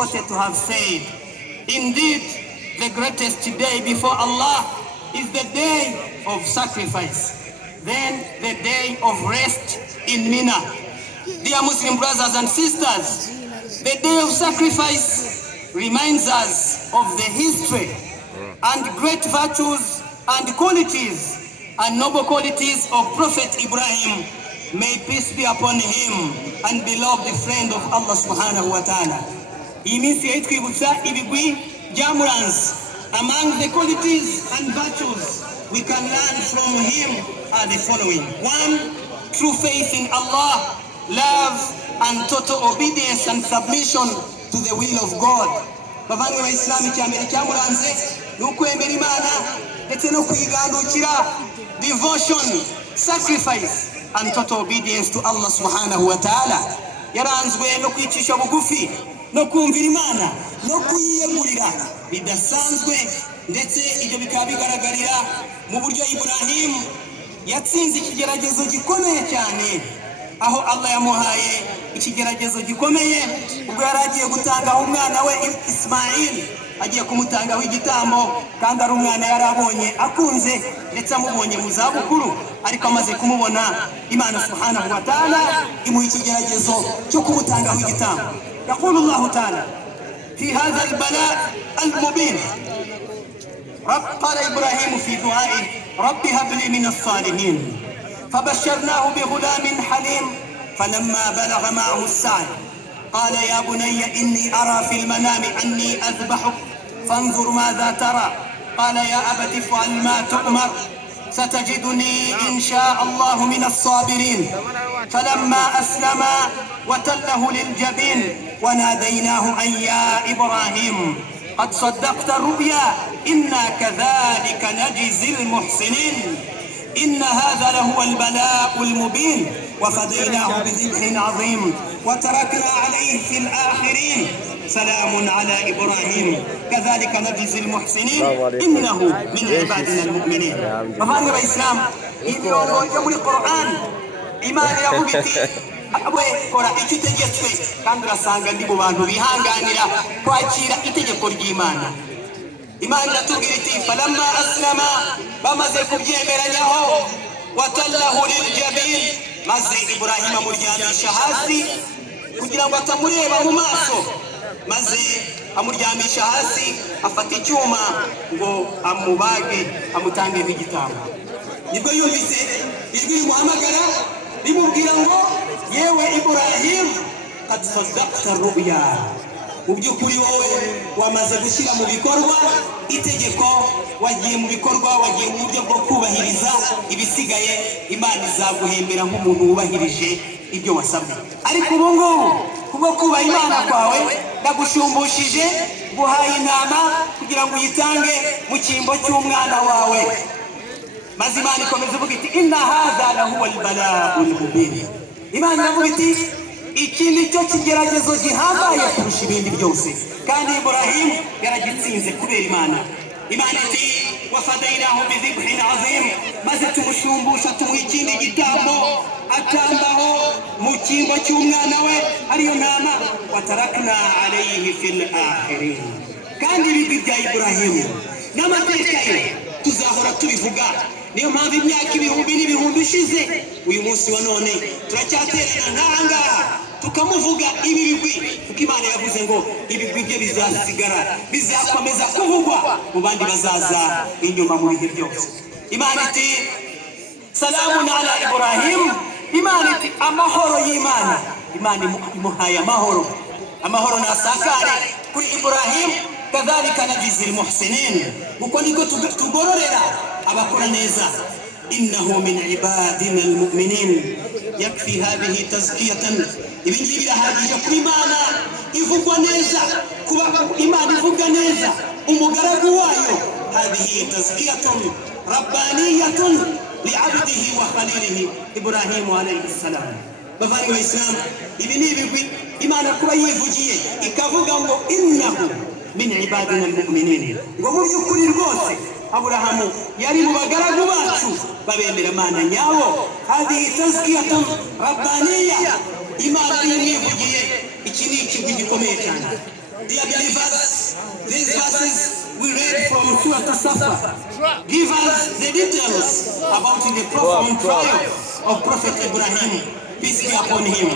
reported to have said, indeed, the greatest day before Allah is the day of sacrifice, then the day of rest in Mina. Dear Muslim brothers and sisters, the day of sacrifice reminds us of the history and great virtues and qualities and noble qualities of Prophet Ibrahim. May peace be upon him and beloved friend of Allah subhanahu wa ta'ala. Iyi yitwibutsa ibigwi byamuranze. Among the qualities and virtues we can learn from him are the following. 1. True faith in Allah, love and total obedience and submission to the will of God. Bavandimwe b'Islam icyambere cyamuranze n'ukwemera Imana ndetse no kwigandukira, devotion, sacrifice and total obedience to Allah subhanahu wa ta'ala. Yaranzwe no kwicisha bugufi, no kumvira Imana, no kuyiyegurira bidasanzwe, ndetse ibyo bikaba bigaragarira mu buryo Ibrahim yatsinze ikigeragezo gikomeye cyane, aho Allah yamuhaye ikigeragezo gikomeye ubwo yaragiye gutanga umwana we Ismail, agiye kumutangaho igitambo, kandi ari umwana yarabonye akunze ndetse amubonye mu zabukuru, ariko amaze kumubona Imana subhanahu wa ta'ala imuha ikigeragezo cyo kumutangaho igitambo. يقول الله تعالى في هذا البلاء المبين، قال إبراهيم في دعائه رب هب لي من الصالحين، فبشرناه بغلام حليم فلما بلغ معه السعي قال يا بني إني أرى في المنام أني أذبحك فانظر ماذا ترى، قال يا أبت افعل ما تؤمر ستجدني إن شاء الله من الصابرين. فلما أسلم وتله للجبين وناديناه أن يا إبراهيم قد صدقت الرؤيا إنا كذلك نجزي المحسنين إن هذا لهو البلاء المبين وفديناه بذبح عظيم وتركنا عليه في الآخرين سلام على إبراهيم كذلك نجزي المحسنين إنه من عبادنا المؤمنين. ففاني بإسلام يقول القرآن إيمان يقوبتي abwe kora ikitegetswe kandi urasanga ndi mu bantu bihanganira kwakira itegeko ry'Imana. Imana iratubwira iti falamma aslama, bamaze kubyemeranyaho, watallahu liljabin, maze Ibrahim amuryamisha hasi kugira ngo atamureba mu maso, maze amuryamisha hasi, afata icyuma ngo amubage amutange igitambo. Nibwo yumvise ijwi rimuhamagara rimubwira ngo yewe Ibrahim qad saddaqta ru'ya, mu by'ukuri wowe wamaze gushyira mu bikorwa itegeko, wagiye mu bikorwa, wagiye mu buryo bwo kubahiriza, ibisigaye Imana izaguhembera nk'umuntu wubahirije ibyo wasabwe. Ariko ubu ngubu kubwo kubaha Imana kwawe ndagushumbishije, guhaye intama kugira ngo uyitange mu cyimbo cy'umwana wawe. Maze Imana ikomeza ivuga iti inna hadha lahuwa albala'ul mubin. Imana iravuga iti iki ni cyo kigeragezo gihambaye kurusha ibindi byose, kandi Ibrahim yaragitsinze kubera Imana. Imana iti wafadainahu bidhibhin azim, maze tumushumbusha tumuha ikindi gitambo atambaho mu cyimbo cy'umwana we ariyo ntama, watarakna alayhi fil akhirin. Kandi ibi bya Ibrahim n'amateka ye tuzahora tubivuga. Niyo mpamvu imyaka ibihumbi n'ibihumbi ishize, uyu munsi wa none turacyaterana nk'ahangaha tukamuvuga ibi bigwi, kuko Imana yavuze ngo ibigwi bye bizasigara, bizakomeza kuvugwa mu bandi bazaza inyuma mu bihe byose. Imana iti salamun ala Ibrahim, Imana iti amahoro y'Imana, Imana imuhaye amahoro, amahoro nasakare kuri Ibrahim. kadhalika najzil muhsinin, uko niko tugororera abakora neza. innahu min ibadina almu'minin. yakfi hadhihi tazkiyatan, ibindi birahagije ku Imana ivugwa neza, kuba Imana ivuga neza umugaragu wayo. hadhihi tazkiyatun rabbaniyatun li'abdihi wa khalilihi Ibrahim alayhi salam. bavandimwe b'Islam, ibi ni ibigwi Imana kuba yivugiye ikavuga ngo innahu min ibadina almu'minin, ngo mu by'ukuri rwose Aburahamu yari mu bagaragu bacu babemera Imana nyabo. hadhihi tazkiyatun rabbaniya, Imana yivugiye. iki ni ikintu gikomeye cyane. Dear believers, these verses we read from Surah As-Saff give us the details about the profound triumph of Prophet Ibrahim, peace be upon him,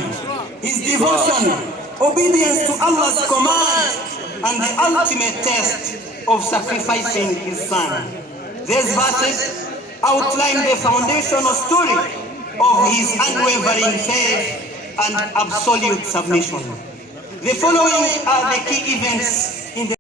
his devotion, obedience to Allah's command, and the ultimate test of sacrificing his son. These verses outline the foundational story of his unwavering faith and absolute submission. The following are the key events in the